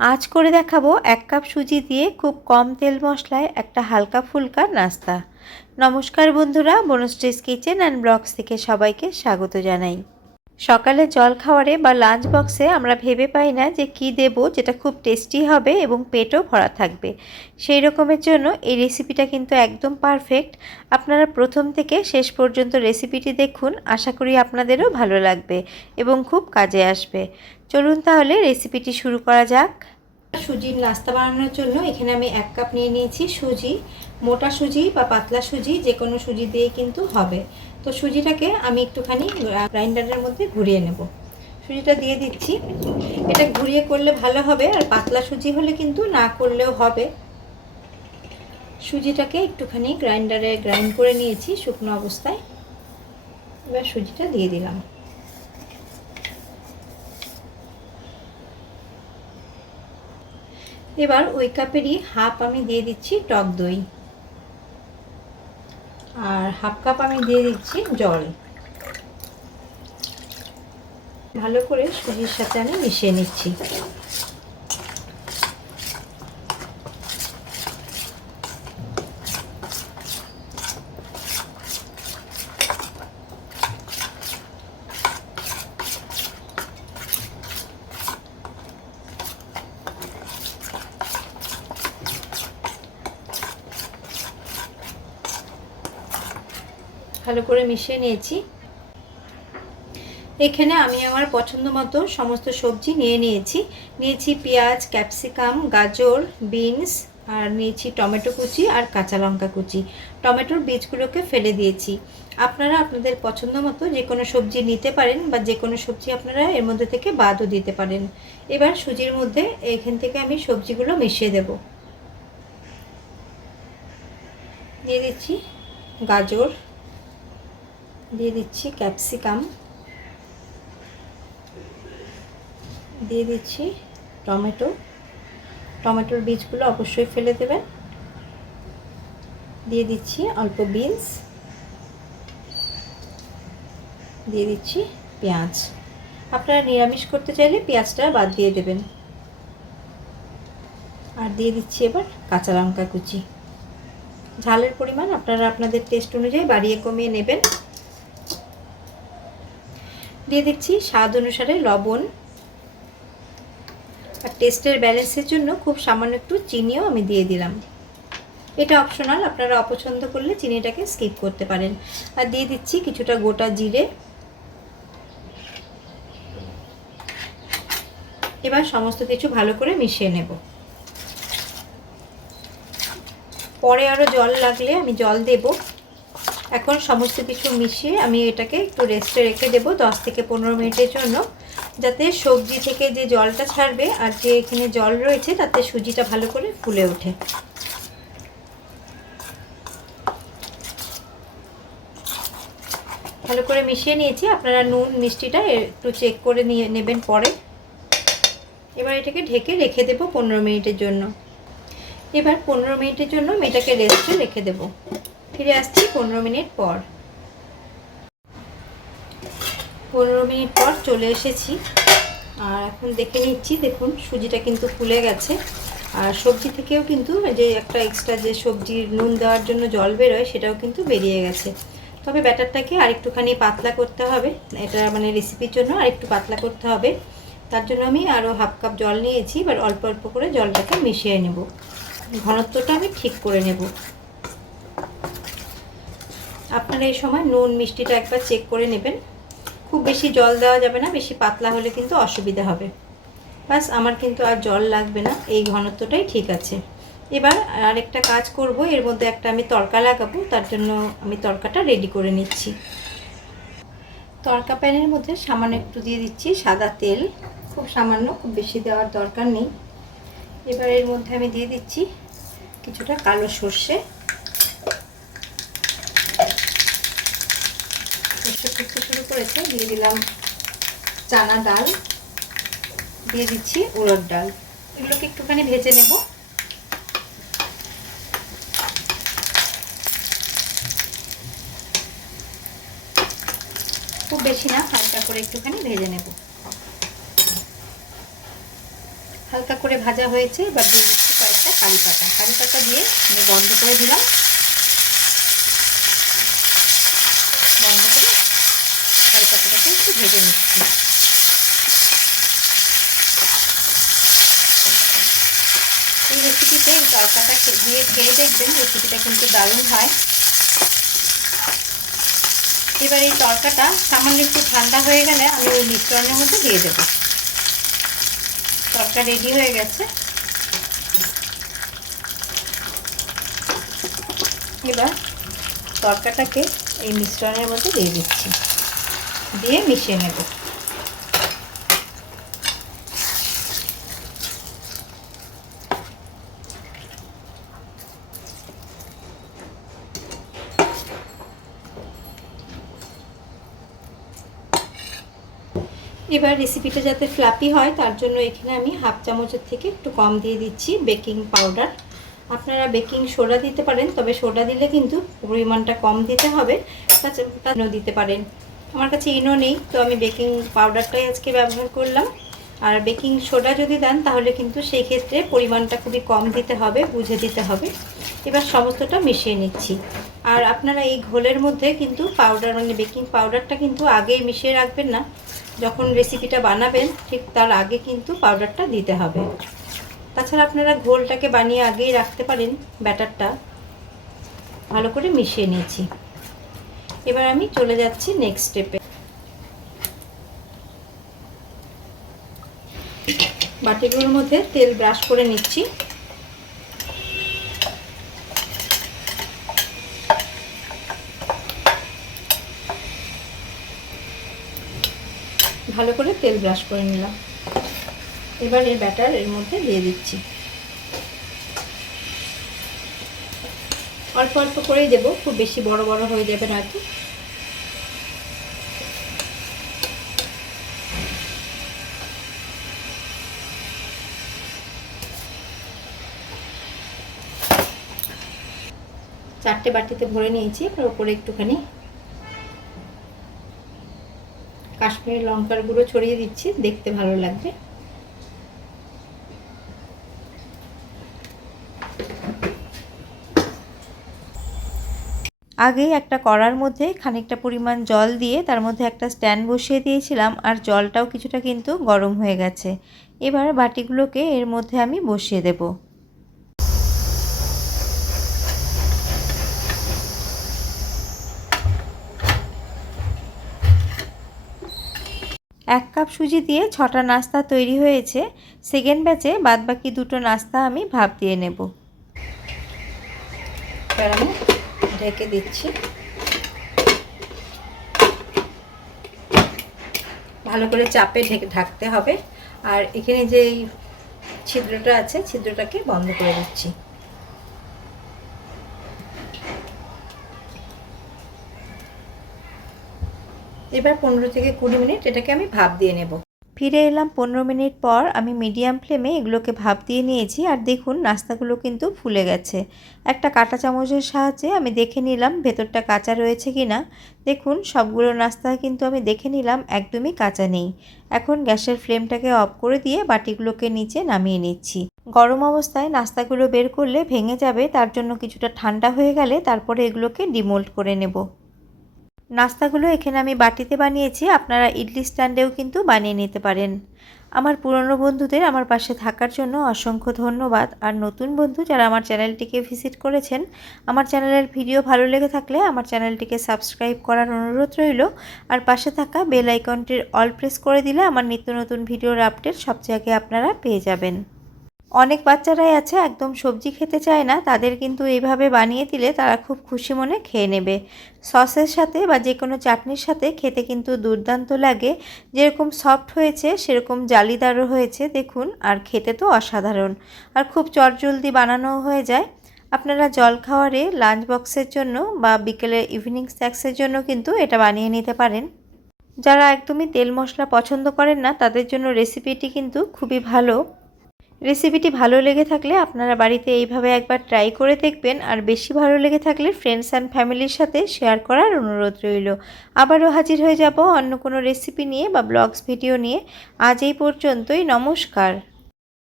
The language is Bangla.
আজ করে দেখাবো এক কাপ সুজি দিয়ে খুব কম তেল মশলায় একটা হালকা ফুলকা নাস্তা। নমস্কার বন্ধুরা বনস্ট্রিস কিচেন অ্যান্ড ব্লগস থেকে সবাইকে স্বাগত জানাই। সকালে জল খাওয়ারে বা লাঞ্চ বক্সে আমরা ভেবে পাই না যে কি দেব, যেটা খুব টেস্টি হবে এবং পেটও ভরা থাকবে। সেই রকমের জন্য এই রেসিপিটা কিন্তু একদম পারফেক্ট আপনারা প্রথম থেকে শেষ পর্যন্ত রেসিপিটি দেখুন, আশা করি আপনাদেরও ভালো লাগবে এবং খুব কাজে আসবে। চলুন তাহলে রেসিপিটি শুরু করা যাক। সুজির নাস্তা বানানোর জন্য এখানে আমি এক কাপ নিয়ে নিয়েছি সুজি। মোটা সুজি বা পাতলা সুজি, যে কোনো সুজি দিয়ে কিন্তু হবে। তো সুজিটাকে আমি একটুখানি গ্রাইন্ডারের মধ্যে ঘুরিয়ে নেব। সুজিটা দিয়ে দিচ্ছি। এটা ঘুরিয়ে করলে ভালো হবে, আর পাতলা সুজি হলে কিন্তু না করলেও হবে। সুজিটাকে একটুখানি গ্রাইন্ডারে গ্রাইন্ড করে নিয়েছি শুকনো অবস্থায়। এবার সুজিটা দিয়ে দিলাম। এবার ওই কাপেরই হাফ আমি দিয়ে দিচ্ছি টক দই। আর হাফ কাপ আমি দিয়ে দিচ্ছি জল। ভালো করে সুজির সাথে আমি মিশিয়ে নিচ্ছি। ভালো করে মিশিয়ে নিয়েছি। এখানে আমি আমার পছন্দ মতো সমস্ত সবজি নিয়ে নিয়েছি। নিয়েছি পেঁয়াজ, ক্যাপসিকাম, গাজর, বিনস, আর নিয়েছি টমেটো কুচি আর কাঁচা লঙ্কা কুচি। টমেটোর বীজগুলোকে ফেলে দিয়েছি। আপনারা আপনাদের পছন্দ মতো যে কোনো সবজি নিতে পারেন বা যে কোনো সবজি আপনারা এর মধ্যে থেকে বাদও দিতে পারেন। এবার সুজির মধ্যে এখান থেকে আমি সবজিগুলো মিশিয়ে দেব। দিয়ে দিচ্ছি গাজর দিয়ে দিচ্ছি ক্যাপসিকাম। দিয়ে দিচ্ছি টমেটো। টমেটোর বীজগুলো অবশ্যই ফেলে দেবেন। দিয়ে দিচ্ছি অল্প বিনস। দিয়ে দিচ্ছি পেঁয়াজ। আপনারা নিরামিষ করতে চাইলে পেঁয়াজটা বাদ দিয়ে দেবেন। আর দিয়ে দিচ্ছি এবার কাঁচা লঙ্কা কুচি। ঝালের পরিমাণ আপনারা আপনাদের টেস্ট অনুযায়ী বাড়িয়ে কমিয়ে নেবেন। দিয়ে দিচ্ছি স্বাদ অনুসারে লবণ। আর টেস্টের ব্যালেন্সের জন্য খুব সামান্য একটু চিনিও আমি দিয়ে দিলাম। এটা অপশনাল আপনারা অপছন্দ করলে চিনিটাকে স্কিপ করতে পারেন। আর দিয়ে দিচ্ছি কিছুটা গোটা জিরে। এবার সমস্ত কিছু ভালো করে মিশিয়ে নেব। পরে আরও জল লাগলে আমি জল দেবো। এখন সমস্ত কিছু মিশিয়ে আমি এটাকে একটু রেস্টে রেখে দেবো দশ থেকে পনেরো মিনিটের জন্য, যাতে সবজি থেকে যে জলটা ছাড়বে আর যে এখানে জল রয়েছে তাতে সুজিটা ভালো করে ফুলে ওঠে। ভালো করে মিশিয়ে নিয়েছি, আপনারা নুন, মিষ্টিটা একটু চেক করে নিয়ে নেবেন পরে। এবার এটাকে ঢেকে রেখে দেবো পনেরো মিনিটের জন্য। এবার পনেরো মিনিটের জন্য আমি এটাকে রেস্টে রেখে দেবো। ফিরে আসছি পনেরো মিনিট পর। পনেরো মিনিট পর চলে এসেছি। আর এখন দেখে নিচ্ছি, দেখুন, সুজিটা কিন্তু ফুলে গেছে। আর সবজি থেকেও কিন্তু যে একটা এক্সট্রা যে সবজির নুন দেওয়ার জন্য জল বেরোয়, সেটাও কিন্তু বেরিয়ে গেছে। তবে ব্যাটারটাকে আর একটুখানি পাতলা করতে হবে। এটা মানে রেসিপির জন্য আরেকটু পাতলা করতে হবে। তার জন্য আমি আরও হাফ কাপ জল নিয়েছি, এবার অল্প অল্প করে জলটাকে মিশিয়ে নেব। ঘনত্বটা আমি ঠিক করে নেব। আপনারা এই সময় নুন, মিষ্টিটা একবার চেক করে নেবেন। খুব বেশি জল দেওয়া যাবে না, বেশি পাতলা হলে কিন্তু অসুবিধা হবে। বাস, আমার কিন্তু আর জল লাগবে না, এই ঘনত্বটাই ঠিক আছে। এবার আরেকটা কাজ করব, এর মধ্যে একটা আমি তড়কা লাগাবো, তার জন্য আমি তড়কাটা রেডি করে নিচ্ছি। তড়কা প্যানের মধ্যে সামান্য একটু দিয়ে দিচ্ছি সাদা তেল, খুব সামান্য, খুব বেশি দেওয়ার দরকার নেই। এবার এর মধ্যে আমি দিয়ে দিচ্ছি কিছুটা কালো সর্ষে। করেছে দিয়ে দিলাম চানা ডাল, দিয়ে দিচ্ছি উড়দ ডাল। এগুলোকে একটুখানি ভেজে নেব। খুব বেশি না, হালকা করে একটুখানি ভেজে নেব। হালকা করে ভাজা হয়েছে, এবার দিয়ে দিচ্ছি কয়েকটা কারি পাতা। কারি পাতা দিয়ে আমি বন্ধ করে দিলাম বন্ধ করে কারি পাতাটাকে একটু ভেজে নিচ্ছি। এই রেসিপিতে এই তরকাটা দিয়ে খেয়ে দেখবেন রেসিপিটা কিন্তু দারুণ হয়। এবার এই তরকাটা সামান্য একটু ঠান্ডা হয়ে গেলে আমি ওই মিশ্রণের মধ্যে দিয়ে দেবো। তরকা রেডি হয়ে গেছে। এবার তরকাটাকে এই মিশ্রণের মধ্যে দিয়ে দিচ্ছি। দিয়ে মিশিয়ে নেব। এবার রেসিপিটা যাতে ফ্লাপি হয়, তার জন্য এখানে আমি হাফ চামচের থেকে একটু কম দিয়ে দিচ্ছি বেকিং পাউডার আপনারা বেকিং সোডা দিতে পারেন, তবে সোডা দিলে কিন্তু পরিমাণটা কম দিতে হবে, তাছাড়া দিতে পারেন। আমার কাছে ইনো নেই, তো আমি বেকিং পাউডারটাই আজকে ব্যবহার করলাম। আর বেকিং সোডা যদি দেন, তাহলে কিন্তু সেই ক্ষেত্রে পরিমাণটা খুবই কম দিতে হবে, বুঝে দিতে হবে। এবার সমস্তটা মিশিয়ে নিচ্ছি। আর আপনারা এই ঘোলের মধ্যে কিন্তু পাউডার মানে বেকিং পাউডারটা কিন্তু আগেই মিশিয়ে রাখবেন না। যখন রেসিপিটা বানাবেন, ঠিক তার আগে কিন্তু পাউডারটা দিতে হবে। তাছাড়া আপনারা ঘোলটাকে বানিয়ে আগেই রাখতে পারেন ব্যাটারটা। ভালো করে মিশিয়ে নিয়েছি। এবার আমি চলে যাচ্ছি নেক্সট স্টেপে বাটিগুলোর মধ্যে তেল ব্রাশ করে নিচ্ছি। ভালো করে তেল ব্রাশ করে নিলাম। এবার এর ব্যাটার এর মধ্যে দিয়ে দিচ্ছি। অল্প অল্প করেই দেবো, খুব বেশি বড় বড় হয়ে যাবে না তো চারটে বাটিতে ভরে নিয়েছি, এবার ওপরে একটুখানি কাশ্মীরি লঙ্কার গুঁড়ো ছড়িয়ে দিচ্ছি, দেখতে ভালো লাগবে। আগেই একটা কড়ার মধ্যে খানিকটা পরিমাণ জল দিয়ে তার মধ্যে একটা স্ট্যান্ড বসিয়ে দিয়েছিলাম আর জলটাও কিছুটা কিন্তু গরম হয়ে গেছে। এবার বাটিগুলোকে এর মধ্যে আমি বসিয়ে দেব। এক কাপ সুজি দিয়ে ছটা নাস্তা তৈরি হয়েছে। সেকেন্ড ব্যাচে বাদবাকি দুটো নাস্তা আমি ভাপ দিয়ে নেব। ঢেকে দিচ্ছি। ভালো করে চাপে ঢেকে ঢাকতে হবে। আর এখানে যে ছিদ্রটা আছে, ছিদ্রটাকে বন্ধ করে দিচ্ছি। এবার পনেরো থেকে কুড়ি মিনিট এটাকে আমি ভাপ দিয়ে নেব। ফিরে এলাম পনেরো মিনিট পর আমি মিডিয়াম ফ্লেমে এগুলোকে ভাপ দিয়ে নিয়েছি আর দেখুন নাস্তাগুলো কিন্তু ফুলে গেছে। একটা কাঁটা চামচের সাহায্যে আমি দেখে নিলাম ভেতরটা কাঁচা রয়েছে কি না দেখুন সবগুলো নাস্তা কিন্তু আমি দেখে নিলাম একদমই কাঁচা নেই। এখন গ্যাসের ফ্লেমটাকে অফ করে দিয়ে বাটিগুলোকে নিচে নামিয়ে নিচ্ছি। গরম অবস্থায় নাস্তাগুলো বের করলে ভেঙে যাবে, তার জন্য কিছুটা ঠান্ডা হয়ে গেলে তারপরে এগুলোকে ডিমোল্ড করে নেব। নাস্তাগুলো এখানে আমি বাটিতে বানিয়েছি, আপনারা ইডলি স্ট্যান্ডেও কিন্তু বানিয়ে নিতে পারেন। আমার পুরনো বন্ধুদের আমার পাশে থাকার জন্য অসংখ্য ধন্যবাদ। আর নতুন বন্ধু যারা আমার চ্যানেলটিকে ভিজিট করেছেন, আমার চ্যানেলের ভিডিও ভালো লেগে থাকলে আমার চ্যানেলটিকে সাবস্ক্রাইব করার অনুরোধ রইল। আর পাশে থাকা বেল আইকনটির অল প্রেস করে দিলে আমার নিত্য নতুন ভিডিওর আপডেট সবচেয়ে আগে আপনারা পেয়ে যাবেন। অনেক বাচ্চারাই আছে, একদম সবজি খেতে চায় না, তাদের কিন্তু এইভাবে বানিয়ে দিলে তারা খুব খুশি মনে খেয়ে নেবে। সসের সাথে বা যে কোনো চাটনির সাথে খেতে কিন্তু দুর্দান্ত লাগে। যেরকম সফট হয়েছে, সেরকম জালিদারও হয়েছে, দেখুন, আর খেতে তো অসাধারণ। আর খুব চটজলদি বানানো হয়ে যায়। আপনারা জল খাওয়ারে লাঞ্চ বক্সের জন্য বা বিকেলে ইভিনিং স্ন্যাক্সের জন্য কিন্তু এটা বানিয়ে নিতে পারেন। যারা একদমই তেল মশলা পছন্দ করেন না, তাদের জন্য রেসিপিটি কিন্তু খুবই ভালো। রেসিপিটি ভালো লেগে থাকলে আপনারা বাড়িতে এইভাবে একবার ট্রাই করে দেখবেন। আর বেশি ভালো লেগে থাকলে ফ্রেন্ডস অ্যান্ড ফ্যামিলির সাথে শেয়ার করার অনুরোধ রইল। আবারও হাজির হয়ে যাব অন্য কোনো রেসিপি নিয়ে বা ব্লগস ভিডিও নিয়ে। আজ এই পর্যন্তই, নমস্কার।